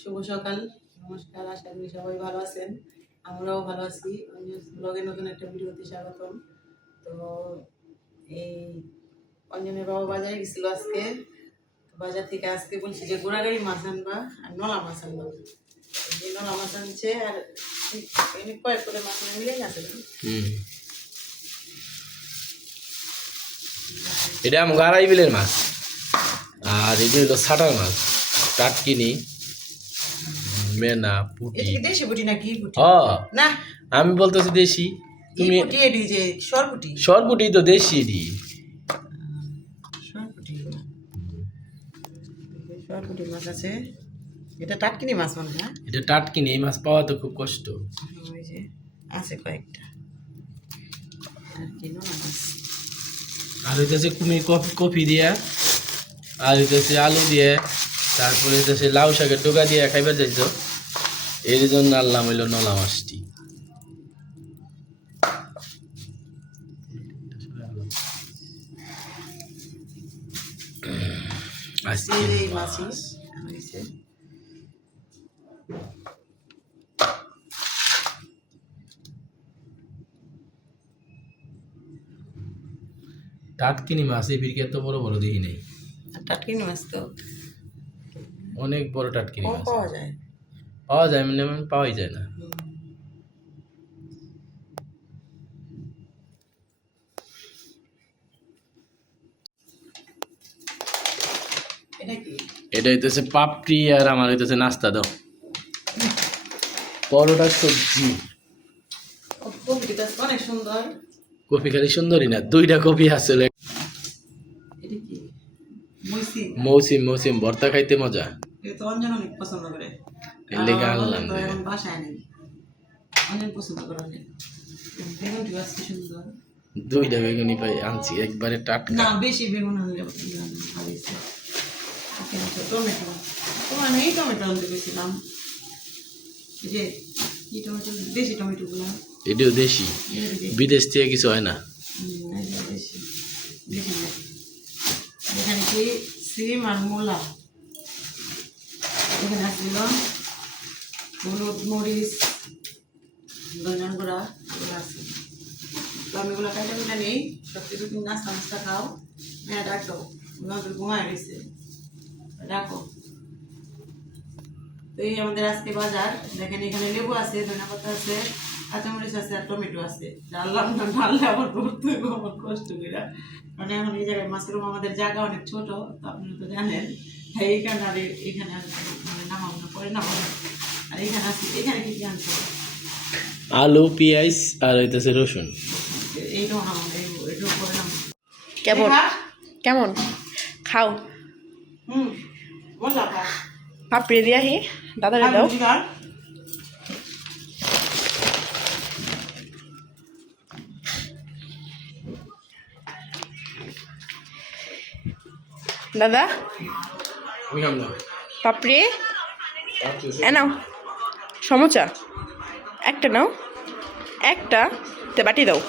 শুভ সকাল। নমস্কার, আশা করি সবাই ভালো আছেন। আমরাও ভালো আছি। ব্লগের নতুন একটা ভিডিওতে স্বাগতম। তো এই অঞ্জনের বাবা বাজারে গেছিল আজকে। বাজার থেকে আজকে বলছি যে গোড়াগাড়ি মাছ আনবা আর নলা মাছ আনবা। যে নলা মাছ আনছে আর এমনি কয়েক করে মাছ নিয়ে মিলেই আছে। এটা আড়াই বিলের মাছ। আর এটা হলো সাটার মাছ। টাটকিনি। মেনা এটা পুটি দেশি বুটি নাকি হ। না। আমি বলতেছি দেশি। তুমি সরপুটি সরপুটি তো দেশি এটি সরপুটি সরপুটি মাছ আছে। এটা টাটকিনি মাছ মনে হয় এটা টাটকিনি এই মাছ পাওয়া তো খুব কষ্ট। ওই যে আছে কয়েকটা। আর কি মাছ আর হইতেছে কুমি কফি কফি দিয়া। আর হইতেছে আলু দিয়ে। তারপরে হইতেছে লাউ শাকের টোকা দিয়ে খাইবার যাইতো এর জন্য আল্লাহ হইল নলা মাছটি টাটকিনি মাছ এই ফিরকে এত বড় বড় দেখি নাই। আর টাটকিনি মাছ তো অনেক বড় টাটকিনি মাছ। পাওয়া যায়। পাওয়া যায় মানে পাওয়াই যায় না। এটা হইতেছে পাপড়ি আর আমার হইতেছে নাস্তা দাও। পরোটা সবজি। কফি খালি সুন্দরী না দুইটা কফি আসলে এটা কি? মইসিম মৌসিম মৌসিম ভর্তা খাইতে মজা। অনেক পছন্দ করে। লেগে আনলাম বাসায় নেই অঞ্জন পছন্দ করে অনেক বেগুনটি আজকে সুন্দর দুইটা বেগুনি পাই আনছি একবারে টাটকা না বেশি বেগুন আনলে আচ্ছা, টমেটো আমি এই টমেটো আনতে গেছিলাম যে কি টমেটো দেশি টমেটো গুলো এটিও দেশি বিদেশ থেকে কিছু হয় না দেশি দেশি না। এখানে কি সিম আর মূলা এখানে আসছিল হলুদ, মরিচ ধনিয়া গুঁড়া, এগুলো আছে। তো আমি এগুলো কাটা কুটা নেই সব কিছু তুমি নাস্তা নাস্তা খাও হ্যাঁ ডাকো নজর ঘুমায় রয়েছে। রাখো। তো এই আমাদের আজকে বাজার। দেখেন এখানে লেবু আছে, ধনিয়া পাতা আছে কাঁচামরিচ আছে আর টমেটো আছে। ডাললাম না ডাললে আবার করতে হবে আমার কষ্ট করে মানে এখন এই জায়গায় মাশরুম আমাদের জায়গা অনেক ছোট, তো আপনারা তো জানেন। হ্যাঁ এইখানে আর এখানে আর মানে নামাবো না, পরে নামাবো আলু পেঁয়াজ আর হইতেছে রসুন। কেমন? কেমন? খাও। পাপড়ি দিয়ে আহি দাদারে খা, দাও। দাদা? পাপড়ি? এ নাও। সমোচা। একটা নাও। একটা বাটি দাও।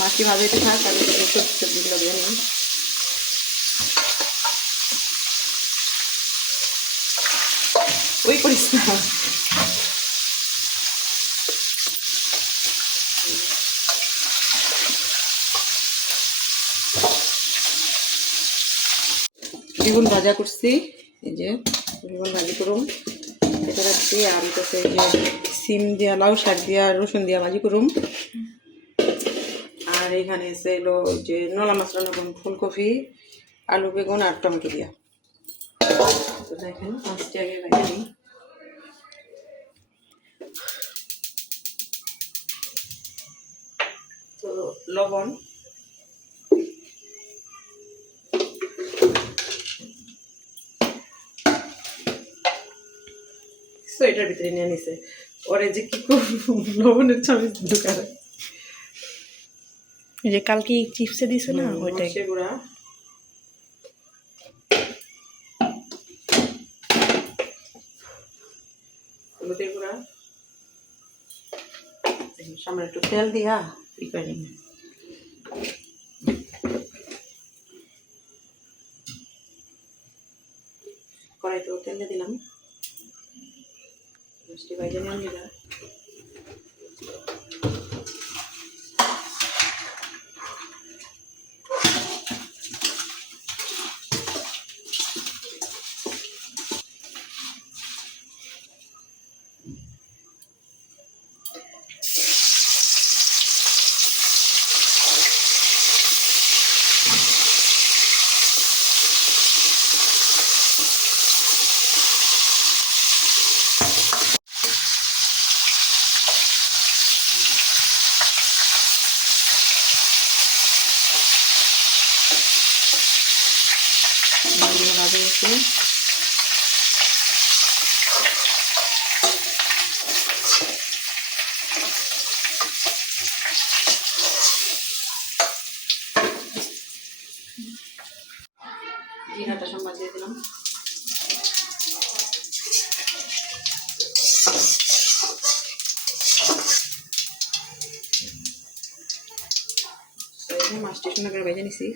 মাছটি ভাজাইতে থাক আমি সবজি সবজিগুলো ওই করিস না। বেগুন ভাজা করছি, এই যে বেগুন ভাজি করুম এটা রাখছি, আর এই যে সিম দিয়া, লাউ শাক দিয়া, রসুন দিয়া ভাজি করুম। আর এখানে এসে এলো যে নলা মাছ রান্না ফুলকপি, আলু, বেগুন আর টমেটো দিয়া। লবণ এটার ভিতরে নিয়ে নিছে। ওরে যে কি লবণের চামচ ঢুকাবে যে কালকে চিপসে দিছে না ওইটাই। গুঁড়া। হলুদের গুঁড়া। সামনে একটু তেল দিয়া ই করে নিন কড়াইতে তেল দিয়ে দিলাম। vayan a mirar. ভেজে নিছি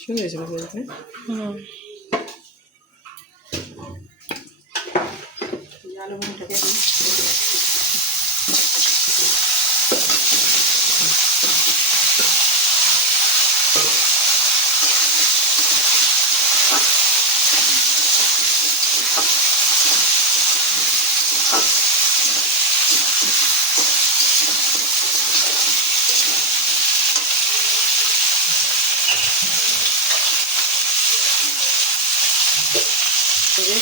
সুন্দর হয়েছে ভেজে হুম। আলু ভুনটা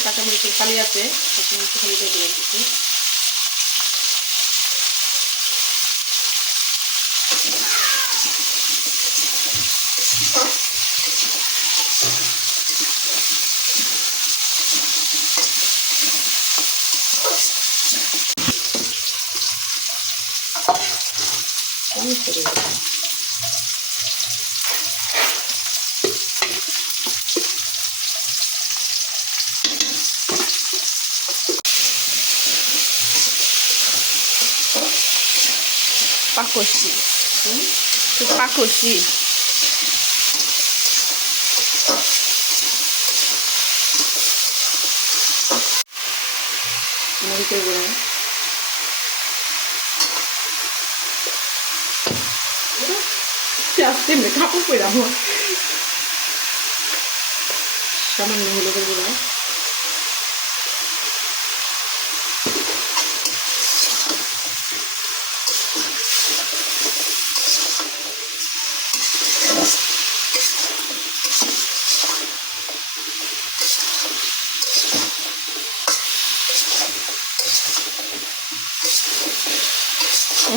কাঁচামরিচের খালি আছে খালি দিয়ে দিলাম কিছু চামচ করে দিলাম। পাকসি তো পাকসি মরিচের গুঁড়া। আসতে পরে আমার সামান্য হলুদের গুঁড়া। দিয়ে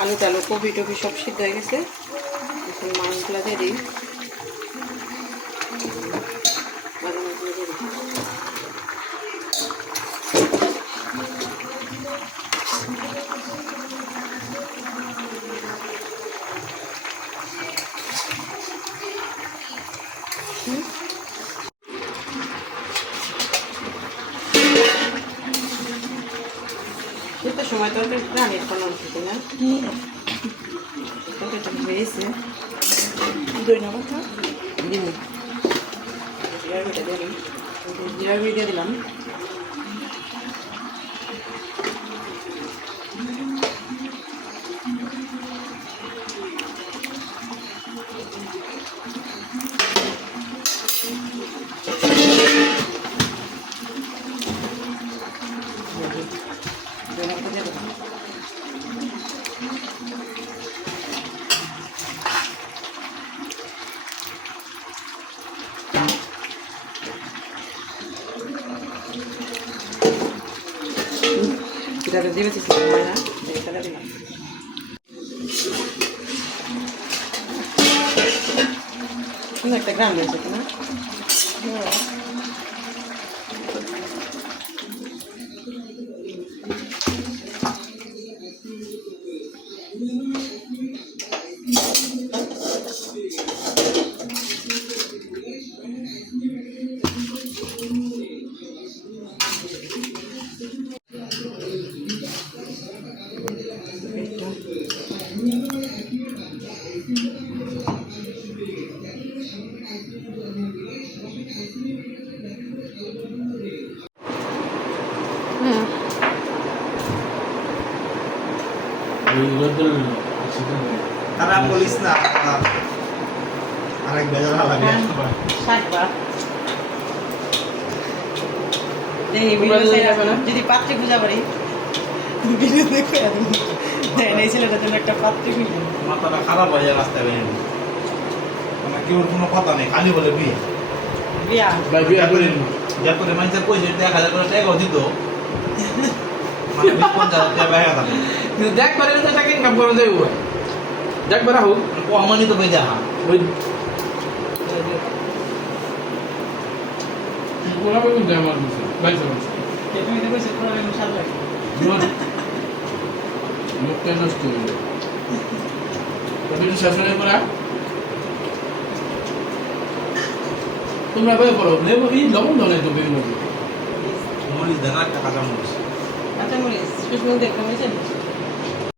আলু টালু, কপি টপি সব সিদ্ধ হয়ে গেছে। এখন মাছগুলো দিয়ে দিই। বাদাম দিয়ে দিই সেটা সময় তো প্রাণীর এখন কিছু না? তরকারিটা হয়েছে। দই না কথা দিলাম জিরা দিয়ে দিলাম দই না পাতা দিয়ে দেবো এটা তো দিয়েছিস না এটা দিলাম একটা গ্রাম দিয়েছে না তারা বলিস না আরেক বেজার লাগে যদি পাত্রে খুঁজা পারি এই ছেলেটার জন্য একটা পাত্রে খুঁজে। মাথাটা খারাপ হয়ে যায় রাস্তায় বেরিয়ে মানে কেউ কোনো কথা নেই খালি বলে বিয়ে। বিয়া? বিয়ে করে যা করে মানুষের পয়সা এক হাজার করে টাকাও দিত মানে বিশ পঞ্চাশ টাকা থাকে দেখ করে তো টাকা ইনকাম করা যায় দেখ বেড়া হোক। ও আমারই তো বেজা ওই ওরা বলুন যে আমার বিষয় ভাই চলুন তুমি তো কইছো পুরো আমি সাল লাগে মুখটা নষ্ট হয়ে যাবে তুমি শাসনের করা তোমরা ভাই করো লেবু এই লবণ ধরে তো বের মধ্যে মরিচ দেন কাঁচা মরিচ আচ্ছা মরিস সুস্মিতা দেখতে মরিস